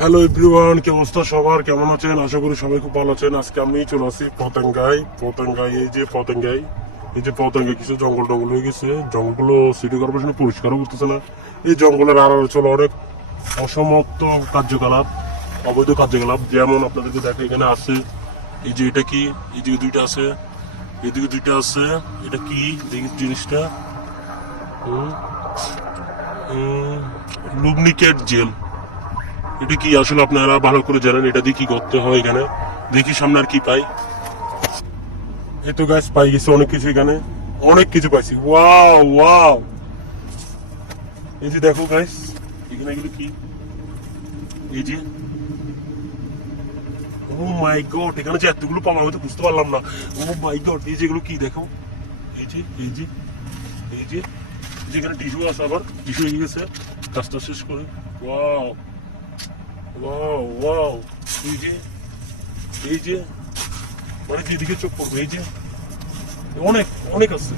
Hello everyone, কি অবস্থা সবার? কেমন আছেন? আশা করি সবাই খুব ভালো আছেন। আজকে আমি চলে আসি পতেঙ্গায়। এই যে পতেঙ্গায় কিছু জঙ্গল টঙ্গল হয়ে গেছে। জঙ্গলগুলো সিটি কর্পোরেশন পরিষ্কারও করতেছে না। এই জঙ্গলের আড়ালে চলে অনেক অসমাপ্ত কার্যকলাপ, অবৈধ কার্যকলাপ। যেমন আপনাদেরকে দেখা এখানে আছে, এই যে এটা কি, এইদিকে দুইটা আছে, এদিকে দুইটা আছে। এটা কি দেখি জিনিসটা? Lubricate gel. এটা কি আসলে আপনারা ভালো করে জানেন? এটা দিয়ে কি করতে হয় এখানে? দেখি সামনে আর কি পাই। এই তো গাছ পাই গেছে অনেক কিছু, এখানে অনেক কিছু পাইছি। ওয়াও ওয়াও, এই যে দেখো গাইস, এখানে এগুলো কি? এই যে ও মাই গড, এখানে যে এতগুলো পাবো আমি তো বুঝতে পারলাম না। ও মাই গড, এই যেগুলো কি দেখো, এই যে এই যে এই যে যেখানে টিস্যু আছে, আবার টিস্যু হয়ে গেছে কাজটা শেষ করে। ওয়াও ওয়াও ওয়াও, এই যে এই যে মানে যেদিকে চোখ পড়বে, এই যে অনেক অনেক আছে।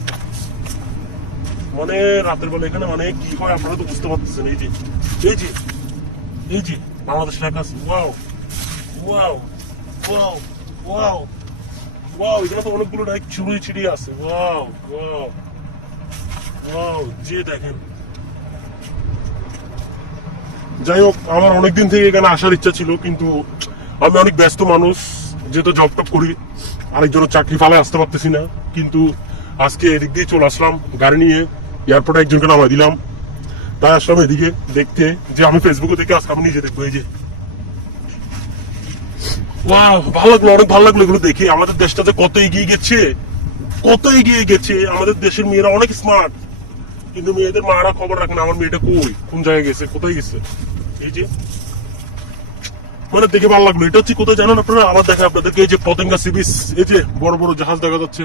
মানে রাতের বেলা এখানে মানে কি হয় আপনারা তো বুঝতে পারতেছেন। এই যে এই যে এই যে বাংলাদেশ লেখা আছে। Wow wow wow wow wow, এখানে তো অনেকগুলো ডাইক ছড়িয়ে ছিটিয়ে আছে। ওয়াও ওয়াও ওয়াও, যে দেখেন। যাই হোক, আমার অনেকদিন থেকে এখানে আসার ইচ্ছা ছিল, কিন্তু আমি অনেক ব্যস্ত মানুষ, যেহেতু জব টপ করি, আরেকজনের চাকরি ফালে আসতে পারতেছি না। কিন্তু আজকে এদিক দিয়ে চলে আসলাম গাড়ি নিয়ে, এয়ারপোর্টে একজনকে নামাই দিলাম। তাই আসলাম এদিকে দেখতে, যে আমি ফেসবুকে দেখে আজকে আমি নিজে দেখবো। এই যে ওয়াও, ভালো লাগলো, অনেক ভালো লাগলো এগুলো দেখে। আমাদের দেশটা যে কত এগিয়ে গেছে, কত এগিয়ে গেছে। আমাদের দেশের মেয়েরা অনেক স্মার্ট, কিন্তু মেয়েদের মারা খবর রাখে না। আমার মেয়েটা কই, কোন জায়গায় গেছে, কোথায় গেছে? এই যে মানে দেখে ভালো লাগলো। এটা হচ্ছে কোথায় জানেন আপনারা? আবার দেখে আপনাদেরকে, এই যে পতেঙ্গা সি বিচ, এই যে বড় বড় জাহাজ দেখা যাচ্ছে,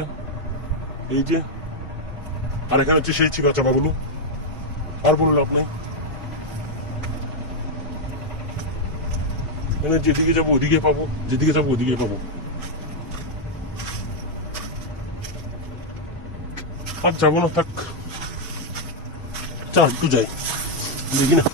এই যে। আর এখানে হচ্ছে সেই চিকা চাপাগুলো। আর বলুন আপনি, মানে যেদিকে যাবো ওদিকে পাবো, যেদিকে যাবো ওদিকে পাবো। আর যাবো না, থাক, চা একটু যাই, দেখি না।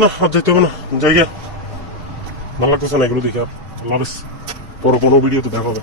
না আর যাইতে হবে না, জায়গা ভালো লাগতেছে না এগুলো দেখে। আর আল্লাহ হাফেজ, পরে কোনো ভিডিওতে দেখা হবে।